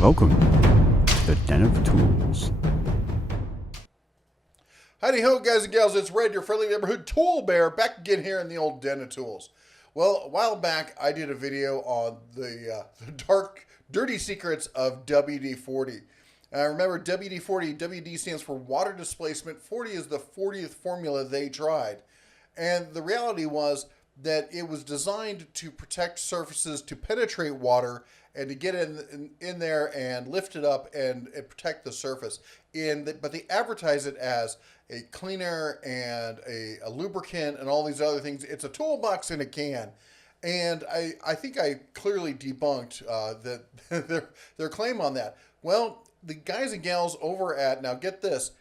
Welcome to the Den of Tools. Howdy ho, guys and gals, it's Red, your friendly neighborhood tool bear, back again here in the old Den of Tools. Well, a while back, I did a video on the dark, dirty secrets of WD-40. Remember, WD-40, WD stands for water displacement. 40 is the 40th formula they tried. And the reality was that it was designed to protect surfaces, to penetrate water, and to get in there and lift it up and protect the surface. But they advertise it as a cleaner and a lubricant and all these other things. It's a toolbox in a can. And I think I clearly debunked their claim on that. Well, the guys and gals over at, now get this,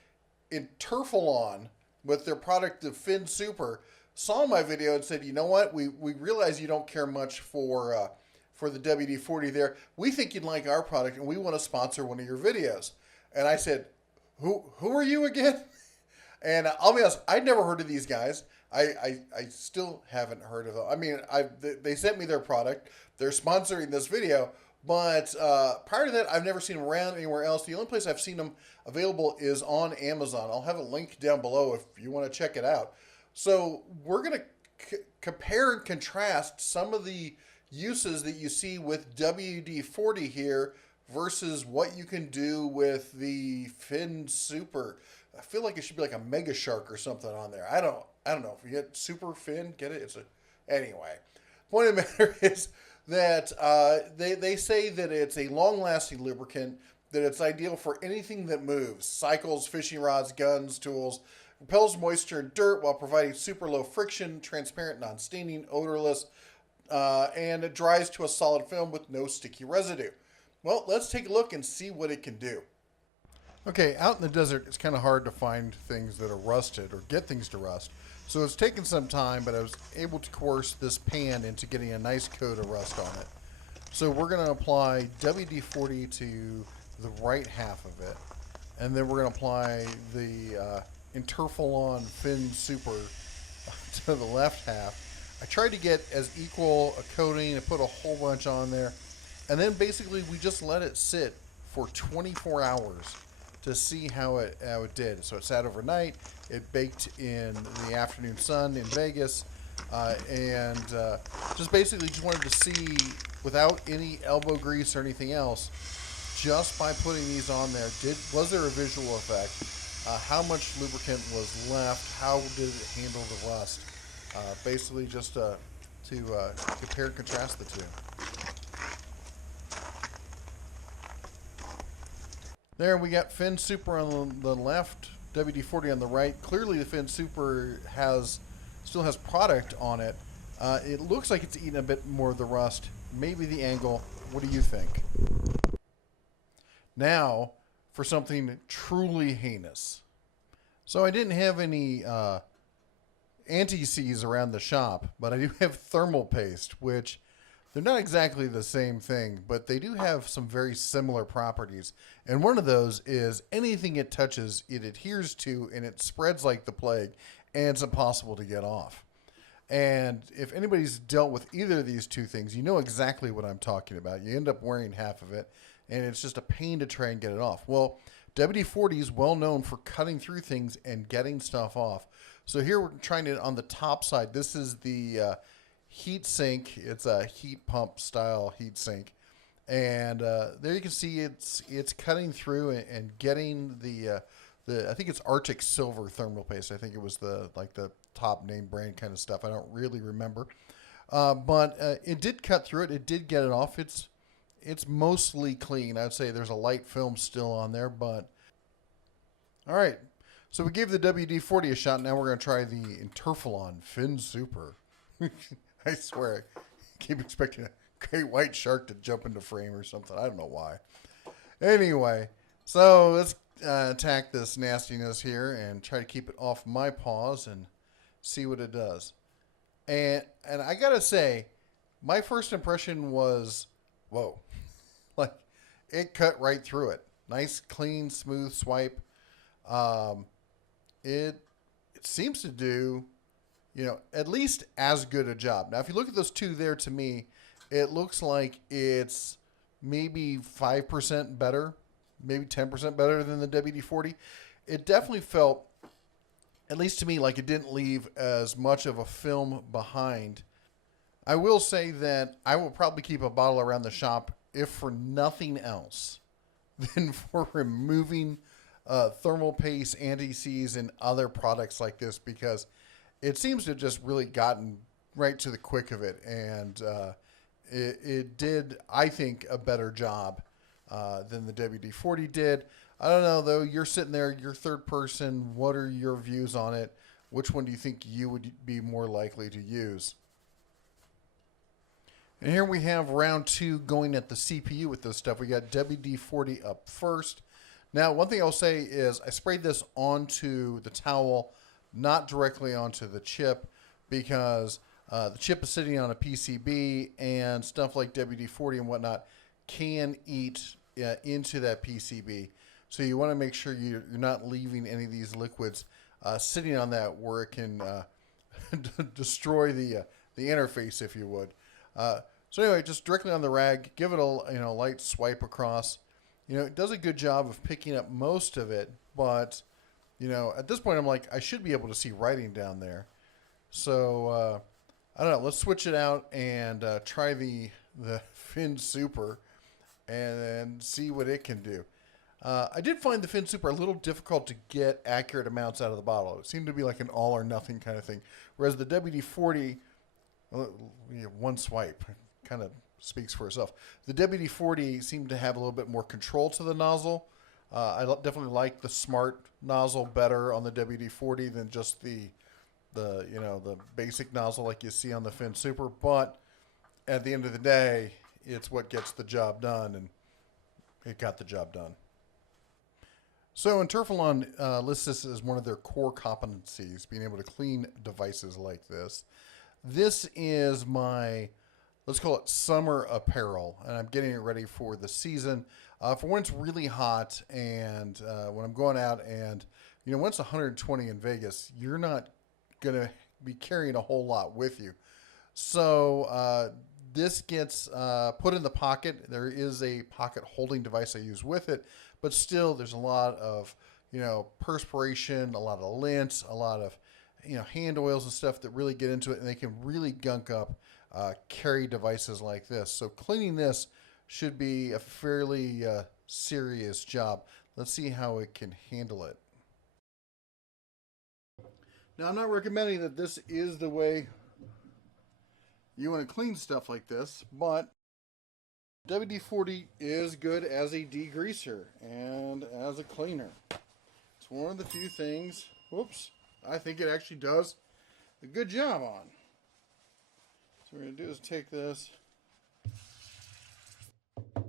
Interflon, with their product, the Fin Super, saw my video and said, you know what, we realize you don't care much for the WD-40 there. We think you'd like our product and we want to sponsor one of your videos. And I said, who are you again? And I'll be honest, I'd never heard of these guys. I still haven't heard of them. I mean, they sent me their product. They're sponsoring this video. But prior to that, I've never seen them around anywhere else. The only place I've seen them available is on Amazon. I'll have a link down below if you want to check it out. So we're going to compare and contrast some of the uses that you see with WD-40 here versus what you can do with the Fin Super. I feel like it should be like a Mega Shark or something on there. I don't know. If you get Super Fin, get it? Anyway. Point of the matter is that they say that it's a long-lasting lubricant, that it's ideal for anything that moves. Cycles, fishing rods, guns, tools. Repels moisture and dirt while providing super low friction, transparent, non-staining, odorless, and it dries to a solid film with no sticky residue. Well, let's take a look and see what it can do. Okay, out in the desert, it's kind of hard to find things that are rusted or get things to rust. So it's taken some time, but I was able to coerce this pan into getting a nice coat of rust on it. So we're going to apply WD-40 to the right half of it, and then we're going to apply the Interflon Fin Super to the left half. I tried to get as equal a coating and put a whole bunch on there, and then basically we just let it sit for 24 hours to see how it did. So it sat overnight, it baked in the afternoon sun in Vegas, and just wanted to see, without any elbow grease or anything else, just by putting these on there, was there a visual effect? How much lubricant was left? How did it handle the rust? Basically just to compare and contrast the two. There we got Fin Super on the left, WD-40 on the right. Clearly the Fin Super still has product on it. It looks like it's eaten a bit more of the rust. Maybe the angle. What do you think? Now for something truly heinous. So I didn't have any anti-seize around the shop, but I do have thermal paste, which they're not exactly the same thing, but they do have some very similar properties. And one of those is anything it touches, it adheres to, and it spreads like the plague, and it's impossible to get off. And if anybody's dealt with either of these two things, you know exactly what I'm talking about. You end up wearing half of it, and it's just a pain to try and get it off. Well, WD-40 is well known for cutting through things and getting stuff off. So here we're trying it on the top side. This is the heat sink. It's a heat pump style heat sink, and there you can see it's cutting through and getting the I think it's Arctic Silver thermal paste. I think it was the top name brand kind of stuff. I don't really remember, but it did cut through it. It did get it off. It's mostly clean. I'd say there's a light film still on there, but all right. So we gave the WD-40 a shot. Now we're going to try the Interflon Fin Super. I swear, I keep expecting a great white shark to jump into frame or something. I don't know why. Anyway, so let's attack this nastiness here and try to keep it off my paws and see what it does. And I got to say, my first impression was, whoa. Like, it cut right through it. Nice, clean, smooth swipe. It seems to do, at least as good a job. Now, if you look at those two there, to me, it looks like it's maybe 5% better, maybe 10% better than the WD-40. It definitely felt, at least to me, like it didn't leave as much of a film behind. I will say that I will probably keep a bottle around the shop, if for nothing else, than for removing thermal paste, anti-seize, and other products like this, because it seems to have just really gotten right to the quick of it, and it did, I think, a better job than the WD-40 did. I don't know, though. You're sitting there, you're third person. What are your views on it? Which one do you think you would be more likely to use? And here we have round 2 going at the CPU with this stuff. We got WD-40 up first. Now, one thing I'll say is I sprayed this onto the towel, not directly onto the chip, because the chip is sitting on a PCB, and stuff like WD-40 and whatnot can eat into that PCB. So you want to make sure you're not leaving any of these liquids sitting on that where it can destroy the interface, if you would. So anyway, just directly on the rag, give it a light swipe across. It does a good job of picking up most of it, but at this point I'm like, I should be able to see writing down there. So I don't know. Let's switch it out and try the Fin Super and see what it can do. I did find the Fin Super a little difficult to get accurate amounts out of the bottle. It seemed to be like an all or nothing kind of thing, whereas the WD-40, one swipe kind of speaks for itself. The WD-40 seemed to have a little bit more control to the nozzle. I definitely like the smart nozzle better on the WD-40 than just the basic nozzle like you see on the Fin Super. But at the end of the day, it's what gets the job done, and it got the job done. So Interflon lists this as one of their core competencies, being able to clean devices like this. This is my, let's call it summer apparel, and I'm getting it ready for the season. For when it's really hot, and when I'm going out, and when it's 120 in Vegas, you're not going to be carrying a whole lot with you. So this gets put in the pocket. There is a pocket holding device I use with it, but still there's a lot of perspiration, a lot of lint, a lot of hand oils and stuff that really get into it, and they can really gunk up carry devices like this. So cleaning this should be a fairly serious job. Let's see how it can handle it. Now, I'm not recommending that this is the way you want to clean stuff like this, but WD-40 is good as a degreaser and as a cleaner. It's one of the few things, I think it actually does a good job on. So what we're going to do is take this, and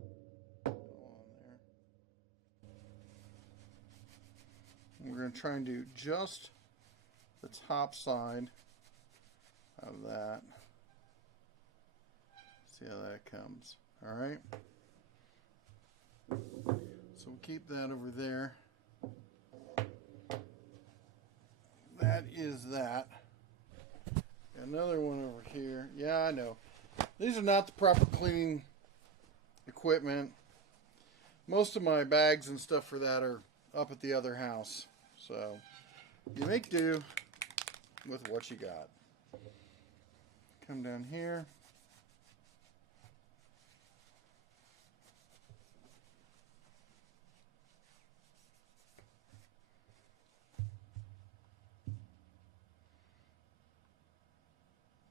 we're going to try and do just the top side of that. See how that comes. All right. So we'll keep that over there. That is that. Another one over here. Yeah, I know. These are not the proper cleaning equipment. Most of my bags and stuff for that are up at the other house. So you make do with what you got. Come down here.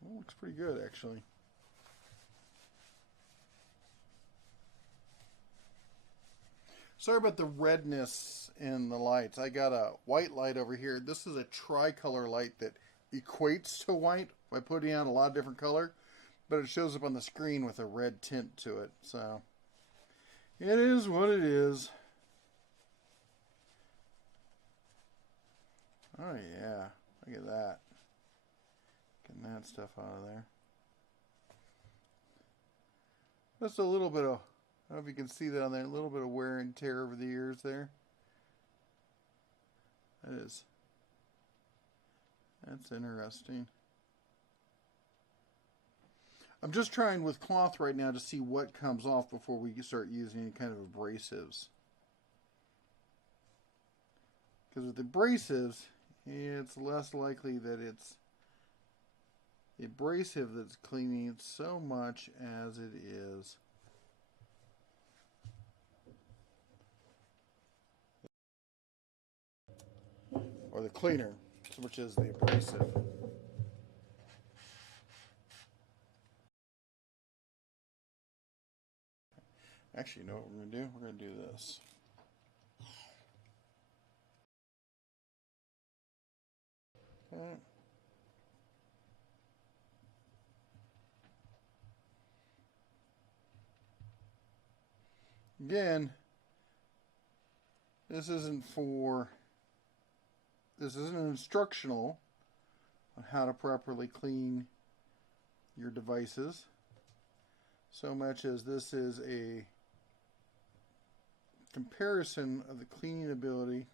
Well, looks pretty good, actually. Sorry about the redness in the lights. I got a white light over here. This is a tricolor light that equates to white by putting out a lot of different color, but it shows up on the screen with a red tint to it. So it is what it is. Oh yeah, look at that. Getting that stuff out of there. Just a little bit of, I don't know if you can see that on there, a little bit of wear and tear over the ears there. That's interesting. I'm just trying with cloth right now to see what comes off before we start using any kind of abrasives. Because with abrasives, it's less likely that it's the abrasive that's cleaning it so much as it is or the cleaner, which is the abrasive. Actually, you know what we're going to do? We're going to do this. Okay. Again, this isn't instructional on how to properly clean your devices so much as this is a comparison of the cleaning ability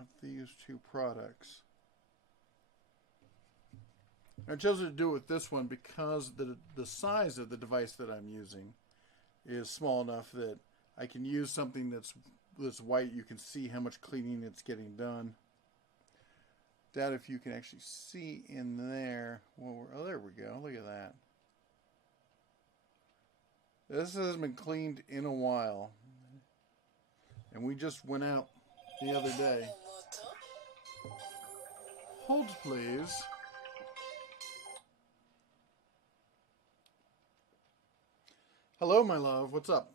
of these two products. I chose to do it with this one because the size of the device that I'm using is small enough that I can use something that's white. You can see how much cleaning it's getting done. Doubt if you can actually see in there. Well, oh, there we go. Look at that. This hasn't been cleaned in a while. And we just went out the other day. Hold, please. Hello, my love. What's up?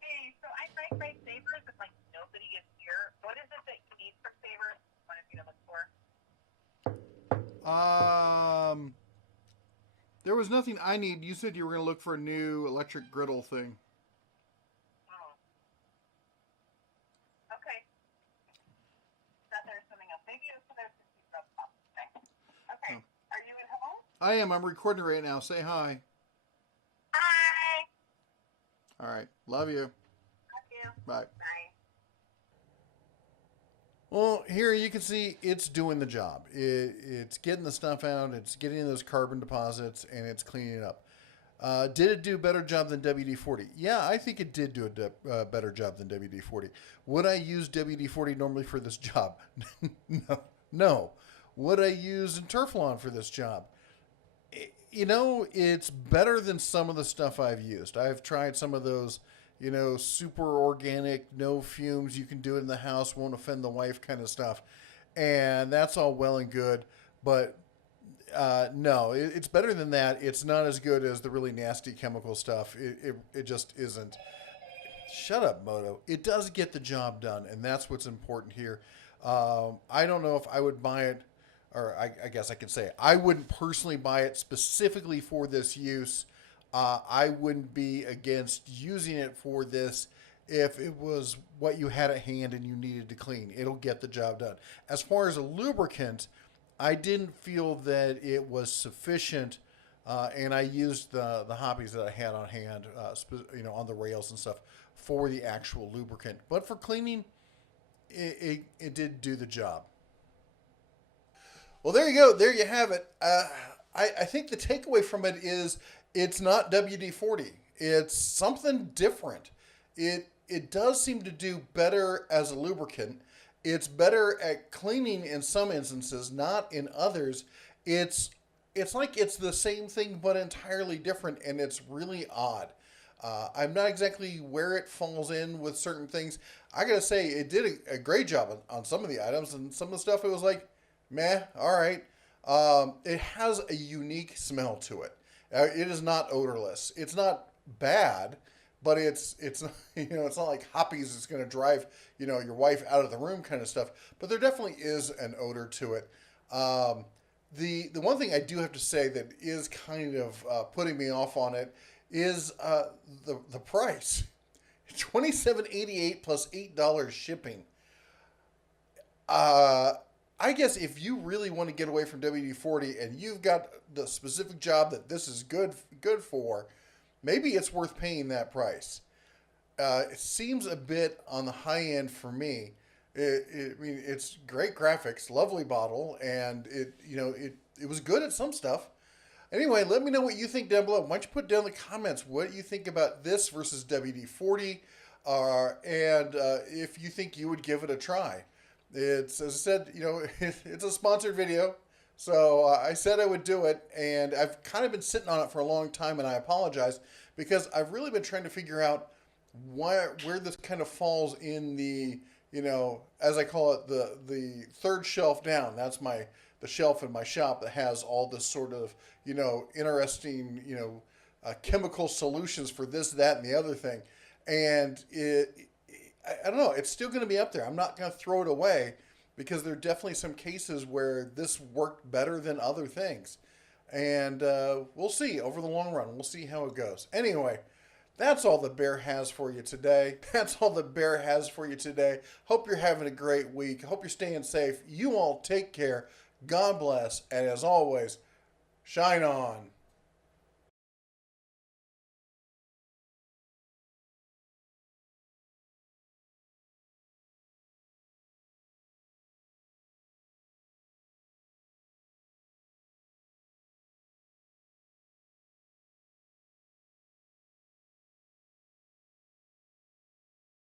Hey, so I like my savers if like nobody is here. What is it that you need for savers? What is you to look for? There was nothing I need. You said you were going to look for a new electric griddle thing. Oh. Okay. Thought there was something else. Maybe it was so there's some thing. Okay. Oh. Are you at home? I am. I'm recording right now. Say hi. Hi. All right. Love you. Love you. Bye. Bye. Well, here you can see it's doing the job. It's getting the stuff out. It's getting those carbon deposits, and it's cleaning it up. Did it do a better job than WD-40? Yeah, I think it did do a better job than WD-40. Would I use WD-40 normally for this job? No. Would I use Interflon for this job? You know, it's better than some of the stuff I've used. I've tried some of those, you know, super organic, no fumes, you can do it in the house, won't offend the wife kind of stuff. And that's all well and good. But no, it's better than that. It's not as good as the really nasty chemical stuff. It just isn't. Shut up, Moto. It does get the job done, and that's what's important here. I don't know if I would buy it, or I guess I can say it. I wouldn't personally buy it specifically for this use. I wouldn't be against using it for this if it was what you had at hand and you needed to clean. It'll get the job done. As far as a lubricant, I didn't feel that it was sufficient, and I used the hoppies that I had on hand, you know, on the rails and stuff for the actual lubricant. But for cleaning, it did do the job. Well, there you go. There you have it. I think the takeaway from it is it's not WD-40. It's something different. It does seem to do better as a lubricant. It's better at cleaning in some instances, not in others. It's like it's the same thing but entirely different, and it's really odd. I'm not exactly where it falls in with certain things. I gotta say, it did a great job on some of the items, and some of the stuff it was like, meh, all right. It has a unique smell to it. It is not odorless. It's not bad, but it's you know, it's not like hoppies is going to drive, you know, your wife out of the room kind of stuff. But there definitely is an odor to it. The one thing I do have to say that is kind of putting me off on it is the price. $27.88 plus $8 shipping. I guess if you really want to get away from WD-40 and you've got the specific job that this is good for, maybe it's worth paying that price. It seems a bit on the high end for me. I mean, it's great graphics, lovely bottle, and it was good at some stuff. Anyway, let me know what you think down below. Why don't you put down in the comments what you think about this versus WD-40, and if you think you would give it a try. It's, as I said, it's a sponsored video, so I said I would do it, and I've kind of been sitting on it for a long time, and I apologize because I've really been trying to figure out where this kind of falls in the, as I call it, the third shelf down. That's the shelf in my shop that has all this sort of, interesting, chemical solutions for this, that, and the other thing. And I don't know, it's still going to be up there. I'm not going to throw it away because there are definitely some cases where this worked better than other things. And we'll see over the long run. We'll see how it goes. Anyway, that's all the Bear has for you today. That's all the Bear has for you today. Hope you're having a great week. Hope you're staying safe. You all take care. God bless. And as always, shine on.